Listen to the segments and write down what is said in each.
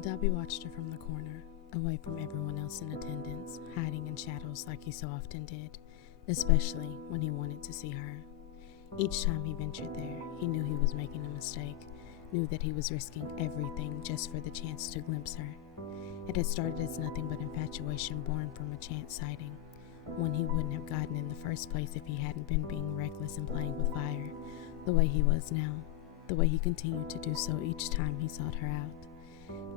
Dabi watched her from the corner, away from everyone else in attendance, hiding in shadows like he so often did, especially when he wanted to see her. Each time he ventured there, he knew he was making a mistake, knew that he was risking everything just for the chance to glimpse her. It had started as nothing but infatuation born from a chance sighting, one he wouldn't have gotten in the first place if he hadn't been being reckless and playing with fire, the way he was now, the way he continued to do so each time he sought her out.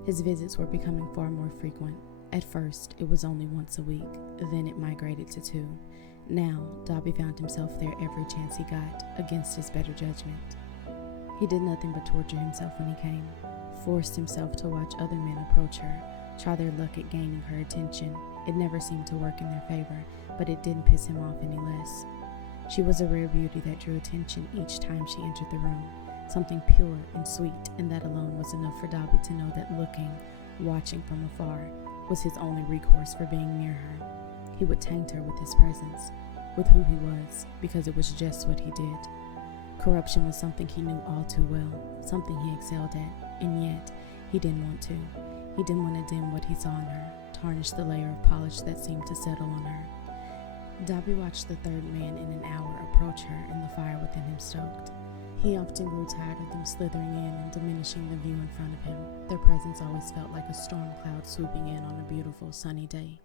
His visits were becoming far more frequent. At first, it was only once a week, then it migrated to 2. Now, Dabi found himself there every chance he got, against his better judgment. He did nothing but torture himself when he came, forced himself to watch other men approach her, try their luck at gaining her attention. It never seemed to work in their favor, but it didn't piss him off any less. She was a rare beauty that drew attention each time she entered the room, something pure and sweet, and that alone was enough for Dabi to know that looking, watching from afar, was his only recourse for being near her. He would taint her with his presence, with who he was, because it was just what he did. Corruption was something he knew all too well, something he excelled at, and yet he didn't want to. He didn't want to dim what he saw in her, tarnish the layer of polish that seemed to settle on her. Dabi watched the third man in an hour approach her, and the fire within him stoked. He often grew tired of them slithering in and diminishing the view in front of him. Their presence always felt like a storm cloud swooping in on a beautiful sunny day.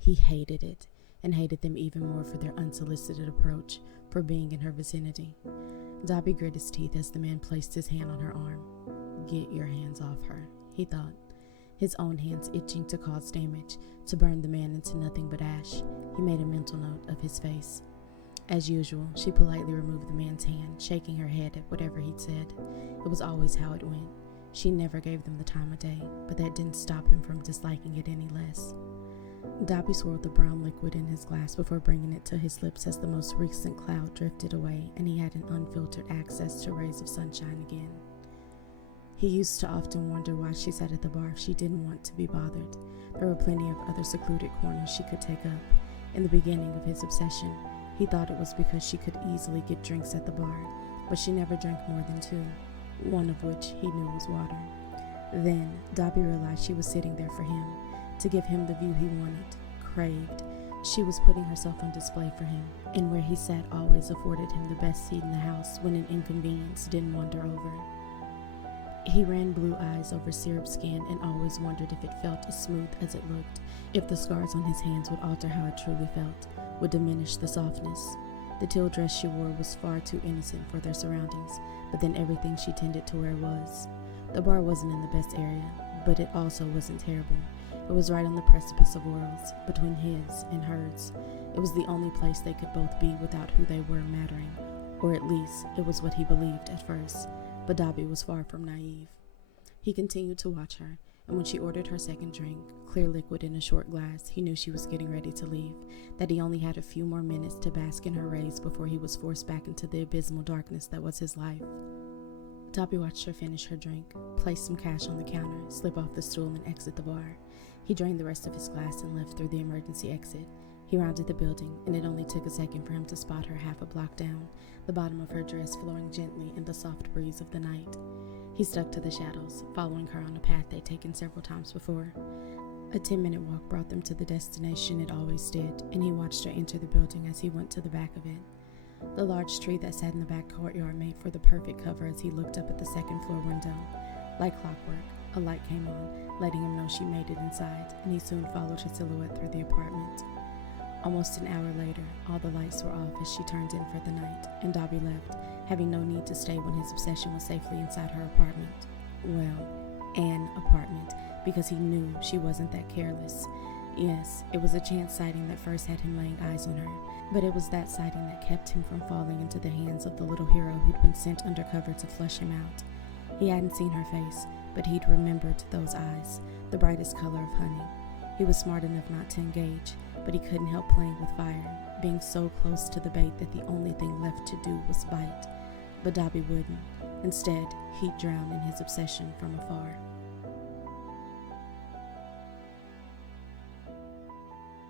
He hated it, and hated them even more for their unsolicited approach, for being in her vicinity. Dabi grit his teeth as the man placed his hand on her arm. "Get your hands off her," he thought, his own hands itching to cause damage, to burn the man into nothing but ash. He made a mental note of his face. As usual, she politely removed the man's hand, shaking her head at whatever he'd said. It was always how it went. She never gave them the time of day, but that didn't stop him from disliking it any less. Dabi swirled the brown liquid in his glass before bringing it to his lips as the most recent cloud drifted away and he had an unfiltered access to rays of sunshine again. He used to often wonder why she sat at the bar if she didn't want to be bothered. There were plenty of other secluded corners she could take up. In the beginning of his obsession, he thought it was because she could easily get drinks at the bar, but she never drank more than 2, one of which he knew was water. Then, Dabi realized she was sitting there for him, to give him the view he wanted, craved. She was putting herself on display for him, and where he sat always afforded him the best seat in the house when an inconvenience didn't wander over. He ran blue eyes over syrup skin and always wondered if it felt as smooth as it looked, if the scars on his hands would alter how it truly felt, would diminish the softness. The teal dress she wore was far too innocent for their surroundings, but then everything she tended to wear was. The bar wasn't in the best area, but it also wasn't terrible. It was right on the precipice of worlds, between his and hers. It was the only place they could both be without who they were mattering, or at least it was what he believed at first, but Dabi was far from naive. He continued to watch her, and when she ordered her second drink, clear liquid in a short glass, he knew she was getting ready to leave, that he only had a few more minutes to bask in her rays before he was forced back into the abysmal darkness that was his life. Dabi watched her finish her drink, place some cash on the counter, slip off the stool, and exit the bar. He drained the rest of his glass and left through the emergency exit. He rounded the building, and it only took a second for him to spot her half a block down, the bottom of her dress flowing gently in the soft breeze of the night. He stuck to the shadows, following her on a path they'd taken several times before. A 10-minute walk brought them to the destination it always did, and he watched her enter the building as he went to the back of it. The large tree that sat in the back courtyard made for the perfect cover as he looked up at the second-floor window. Like clockwork, a light came on, letting him know she made it inside, and he soon followed her silhouette through the apartment. Almost an hour later, all the lights were off as she turned in for the night, and Dabi left, having no need to stay when his obsession was safely inside her apartment. Well, an apartment, because he knew she wasn't that careless. Yes, it was a chance sighting that first had him laying eyes on her, but it was that sighting that kept him from falling into the hands of the little hero who'd been sent undercover to flush him out. He hadn't seen her face, but he'd remembered those eyes, the brightest color of honey. He was smart enough not to engage, but he couldn't help playing with fire, being so close to the bait that the only thing left to do was bite. But Dabi wouldn't. Instead, he'd drown in his obsession from afar.